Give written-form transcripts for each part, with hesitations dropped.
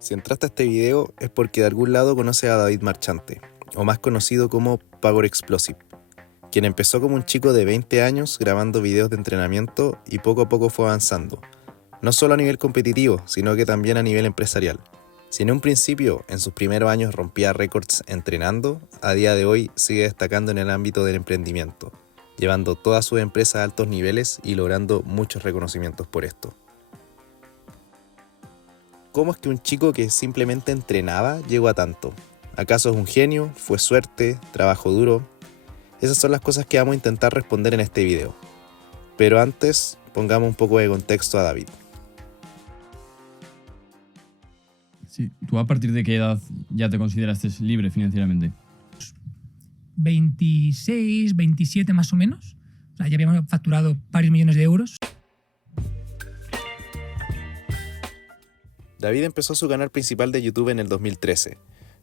Si entraste a este video es porque de algún lado conoces a David Marchante, o más conocido como Power Explosive, quien empezó como un chico de 20 años grabando videos de entrenamiento y poco a poco fue avanzando, no solo a nivel competitivo, sino que también a nivel empresarial. Si en un principio, en sus primeros años, rompía récords entrenando, a día de hoy sigue destacando en el ámbito del emprendimiento, llevando toda su empresa a altos niveles y logrando muchos reconocimientos por esto. ¿Cómo es que un chico que simplemente entrenaba llegó a tanto? ¿Acaso es un genio? ¿Fue suerte? ¿Trabajo duro? Esas son las cosas que vamos a intentar responder en este video. Pero antes, pongamos un poco de contexto a David. Sí. ¿Tú a partir de qué edad ya te consideraste libre financieramente? 26, 27 más o menos. O sea, ya habíamos facturado varios millones de euros. David empezó su canal principal de YouTube en el 2013,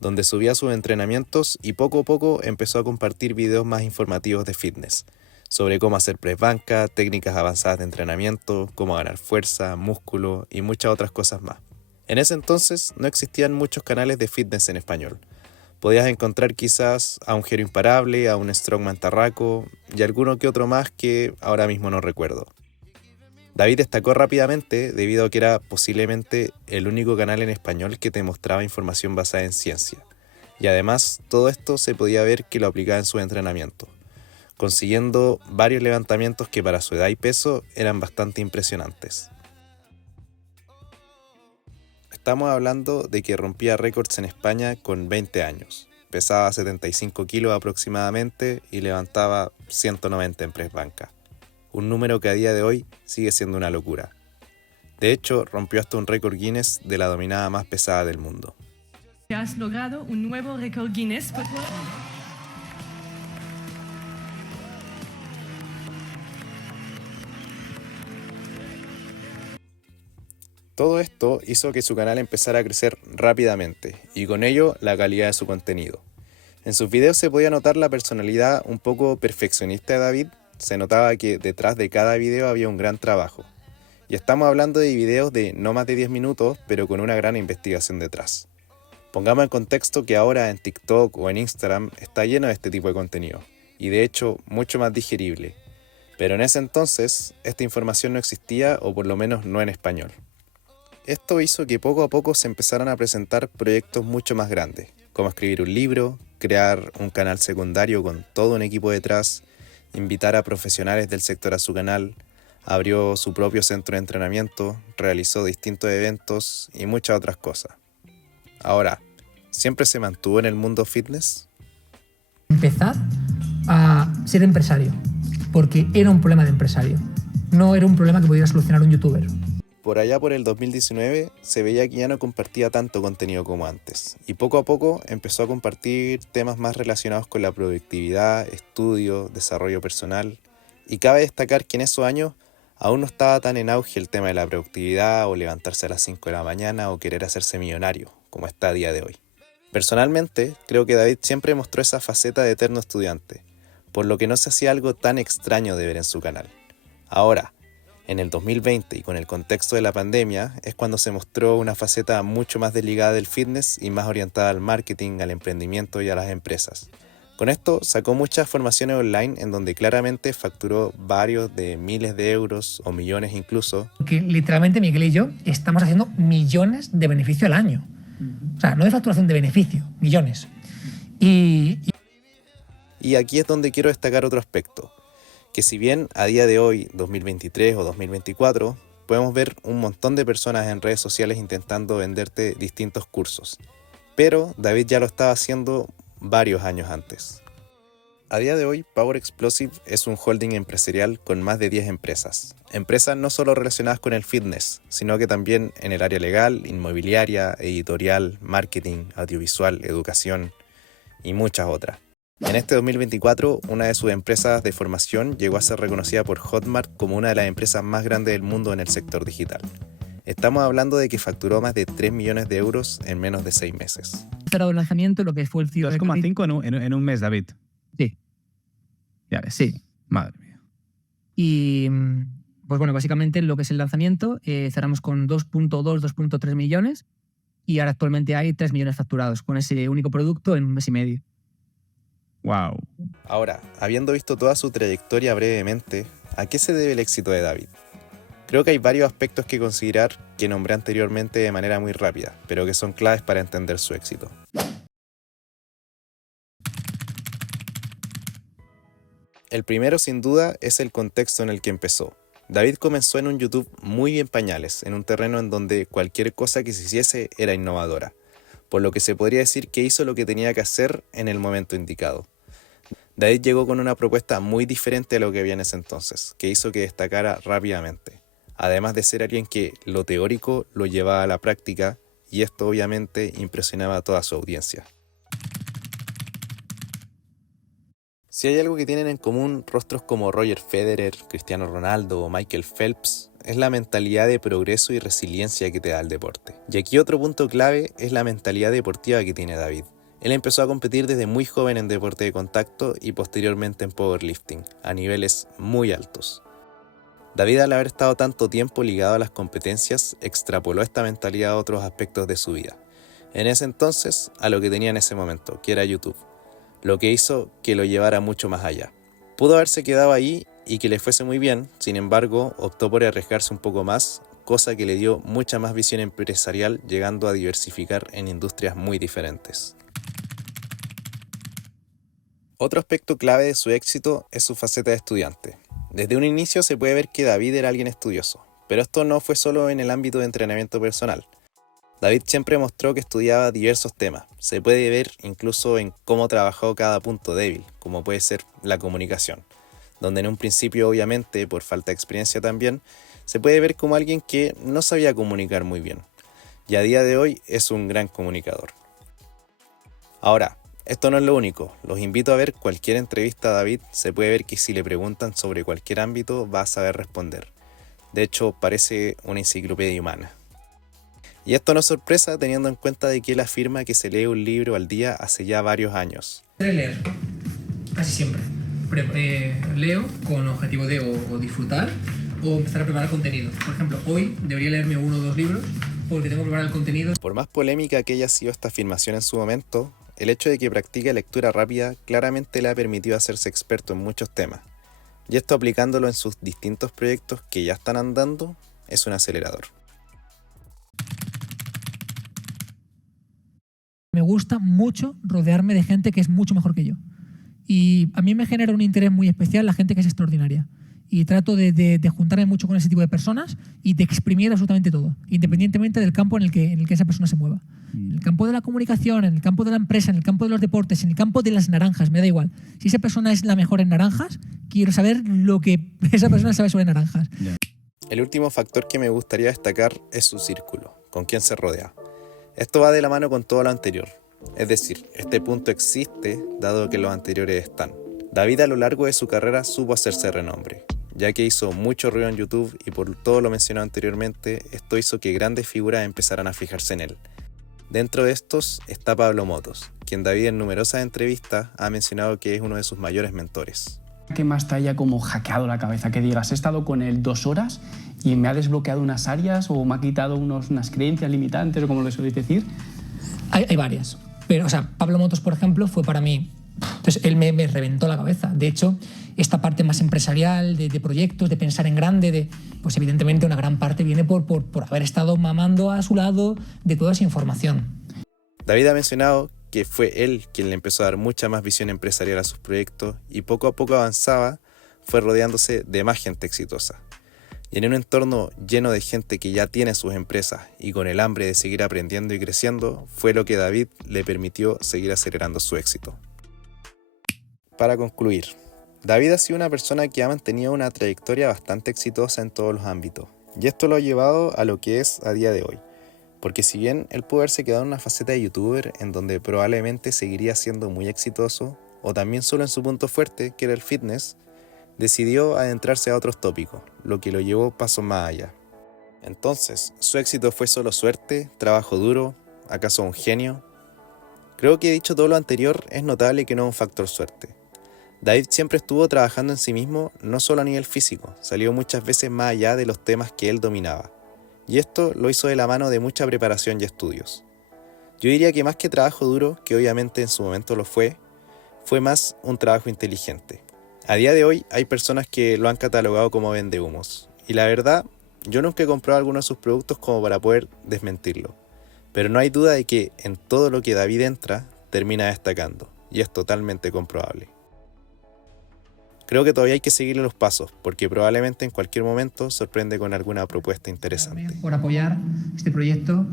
donde subía sus entrenamientos y poco a poco empezó a compartir videos más informativos de fitness, sobre cómo hacer press banca, técnicas avanzadas de entrenamiento, cómo ganar fuerza, músculo y muchas otras cosas más. En ese entonces no existían muchos canales de fitness en español. Podías encontrar quizás a un Jero Imparable, a un Strongman Tarraco y alguno que otro más que ahora mismo no recuerdo. David destacó rápidamente debido a que era posiblemente el único canal en español que te mostraba información basada en ciencia. Y además todo esto se podía ver que lo aplicaba en su entrenamiento, consiguiendo varios levantamientos que para su edad y peso eran bastante impresionantes. Estamos hablando de que rompía récords en España con 20 años. Pesaba 75 kilos aproximadamente y levantaba 190 en press banca. Un número que a día de hoy sigue siendo una locura. De hecho, rompió hasta un récord Guinness de la dominada más pesada del mundo. Has logrado un nuevo récord Guinness. Todo esto hizo que su canal empezara a crecer rápidamente y con ello la calidad de su contenido. En sus videos se podía notar la personalidad un poco perfeccionista de David. Se notaba que detrás de cada video había un gran trabajo. Y estamos hablando de videos de no más de 10 minutos, pero con una gran investigación detrás. Pongamos en contexto que ahora en TikTok o en Instagram está lleno de este tipo de contenido, y de hecho mucho más digerible. Pero en ese entonces esta información no existía, o por lo menos no en español. Esto hizo que poco a poco se empezaran a presentar proyectos mucho más grandes, como escribir un libro, crear un canal secundario con todo un equipo detrás, invitar a profesionales del sector a su canal, abrió su propio centro de entrenamiento, realizó distintos eventos y muchas otras cosas. Ahora, ¿siempre se mantuvo en el mundo fitness? Empezar a ser empresario, porque era un problema de empresario. No era un problema que pudiera solucionar un youtuber. Por allá por el 2019 se veía que ya no compartía tanto contenido como antes y poco a poco empezó a compartir temas más relacionados con la productividad, estudio, desarrollo personal, y cabe destacar que en esos años aún no estaba tan en auge el tema de la productividad o levantarse a las 5 de la mañana o querer hacerse millonario como está a día de hoy. Personalmente creo que David siempre mostró esa faceta de eterno estudiante, por lo que no se hacía algo tan extraño de ver en su canal. Ahora, en el 2020 y con el contexto de la pandemia es cuando se mostró una faceta mucho más desligada del fitness y más orientada al marketing, al emprendimiento y a las empresas. Con esto sacó muchas formaciones online en donde claramente facturó varios de miles de euros o millones incluso. Porque literalmente Miguel y yo estamos haciendo millones de beneficio al año. O sea, no de facturación, de beneficio, millones. Y aquí es donde quiero destacar otro aspecto, que si bien a día de hoy, 2023 o 2024, podemos ver un montón de personas en redes sociales intentando venderte distintos cursos, pero David ya lo estaba haciendo varios años antes. A día de hoy, Power Explosive es un holding empresarial con más de 10 empresas. Empresas no solo relacionadas con el fitness, sino que también en el área legal, inmobiliaria, editorial, marketing, audiovisual, educación y muchas otras. En este 2024, una de sus empresas de formación llegó a ser reconocida por Hotmart como una de las empresas más grandes del mundo en el sector digital. Estamos hablando de que facturó más de 3 millones de euros en menos de 6 meses. Cerrado el lanzamiento, lo que fue el CEO de 2,5 en un mes, David. Sí. Ya ves. Sí. Madre mía. Y Pues bueno, básicamente lo que es el lanzamiento, cerramos con 2.2, 2.3 millones y ahora actualmente hay 3 millones facturados con ese único producto en un mes y medio. Wow. Ahora, habiendo visto toda su trayectoria brevemente, ¿a qué se debe el éxito de David? Creo que hay varios aspectos que considerar que nombré anteriormente de manera muy rápida, pero que son claves para entender su éxito. El primero, sin duda, es el contexto en el que empezó. David comenzó en un YouTube muy en pañales, en un terreno en donde cualquier cosa que se hiciese era innovadora, por lo que se podría decir que hizo lo que tenía que hacer en el momento indicado. David llegó con una propuesta muy diferente a lo que había en ese entonces, que hizo que destacara rápidamente, además de ser alguien que lo teórico lo llevaba a la práctica, y esto obviamente impresionaba a toda su audiencia. Si hay algo que tienen en común rostros como Roger Federer, Cristiano Ronaldo o Michael Phelps, es la mentalidad de progreso y resiliencia que te da el deporte. Y aquí otro punto clave es la mentalidad deportiva que tiene David. Él empezó a competir desde muy joven en deporte de contacto y posteriormente en powerlifting, a niveles muy altos. David, al haber estado tanto tiempo ligado a las competencias, extrapoló esta mentalidad a otros aspectos de su vida. En ese entonces, a lo que tenía en ese momento, que era YouTube, lo que hizo que lo llevara mucho más allá. Pudo haberse quedado ahí y que le fuese muy bien, sin embargo, optó por arriesgarse un poco más, cosa que le dio mucha más visión empresarial, llegando a diversificar en industrias muy diferentes. Otro aspecto clave de su éxito es su faceta de estudiante. Desde un inicio se puede ver que David era alguien estudioso, pero esto no fue solo en el ámbito de entrenamiento personal. David siempre mostró que estudiaba diversos temas. Se puede ver incluso en cómo trabajó cada punto débil, como puede ser la comunicación, donde en un principio, obviamente, por falta de experiencia también, se puede ver como alguien que no sabía comunicar muy bien, y a día de hoy es un gran comunicador. Ahora, esto no es lo único. Los invito a ver cualquier entrevista a David. Se puede ver que si le preguntan sobre cualquier ámbito va a saber responder. De hecho, parece una enciclopedia humana. Y esto no es sorpresa teniendo en cuenta de que él afirma que se lee un libro al día hace ya varios años. Leer, casi siempre. Leo con objetivo de o disfrutar o empezar a preparar contenido. Por ejemplo, hoy debería leerme 1 o 2 libros porque tengo que preparar el contenido. Por más polémica que haya sido esta afirmación en su momento, el hecho de que practique lectura rápida claramente le ha permitido hacerse experto en muchos temas. Y esto aplicándolo en sus distintos proyectos que ya están andando, es un acelerador. Me gusta mucho rodearme de gente que es mucho mejor que yo. Y a mí me genera un interés muy especial la gente que es extraordinaria. Y trato de juntarme mucho con ese tipo de personas y de exprimir absolutamente todo, independientemente del campo en el que esa persona se mueva. En el campo de la comunicación, en el campo de la empresa, en el campo de los deportes, en el campo de las naranjas, me da igual. Si esa persona es la mejor en naranjas, quiero saber lo que esa persona sabe sobre naranjas. El último factor que me gustaría destacar es su círculo, con quien se rodea. Esto va de la mano con todo lo anterior. Es decir, este punto existe dado que los anteriores están. David a lo largo de su carrera supo hacerse renombre, ya que hizo mucho ruido en YouTube y por todo lo mencionado anteriormente, esto hizo que grandes figuras empezaran a fijarse en él. Dentro de estos está Pablo Motos, quien David en numerosas entrevistas ha mencionado que es uno de sus mayores mentores. ¿Qué más te haya como hackeado la cabeza? Que digas, he estado con él 2 horas y me ha desbloqueado unas áreas o me ha quitado unas creencias limitantes o como le soléis decir. Hay varias. Pero, Pablo Motos, por ejemplo, fue para mí... Entonces, él me reventó la cabeza. De hecho, esta parte más empresarial, de proyectos, de pensar en grande, pues evidentemente una gran parte viene por haber estado mamando a su lado de toda esa información. David ha mencionado que fue él quien le empezó a dar mucha más visión empresarial a sus proyectos y poco a poco avanzaba, fue rodeándose de más gente exitosa. Y en un entorno lleno de gente que ya tiene sus empresas y con el hambre de seguir aprendiendo y creciendo, fue lo que David le permitió seguir acelerando su éxito. Para concluir, David ha sido una persona que ha mantenido una trayectoria bastante exitosa en todos los ámbitos, y esto lo ha llevado a lo que es a día de hoy. Porque si bien él pudo haberse quedado en una faceta de youtuber en donde probablemente seguiría siendo muy exitoso, o también solo en su punto fuerte, que era el fitness, decidió adentrarse a otros tópicos, lo que lo llevó pasos más allá. Entonces, ¿su éxito fue solo suerte, trabajo duro, acaso un genio? Creo que dicho todo lo anterior, es notable que no es un factor suerte. David siempre estuvo trabajando en sí mismo, no solo a nivel físico, salió muchas veces más allá de los temas que él dominaba. Y esto lo hizo de la mano de mucha preparación y estudios. Yo diría que más que trabajo duro, que obviamente en su momento lo fue más un trabajo inteligente. A día de hoy hay personas que lo han catalogado como vendehumos. Y la verdad, yo nunca he comprado alguno de sus productos como para poder desmentirlo. Pero no hay duda de que en todo lo que David entra, termina destacando. Y es totalmente comprobable. Creo que todavía hay que seguirle los pasos, porque probablemente en cualquier momento sorprende con alguna propuesta interesante. Por apoyar este proyecto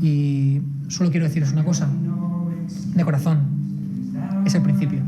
y solo quiero deciros una cosa, de corazón, es el principio.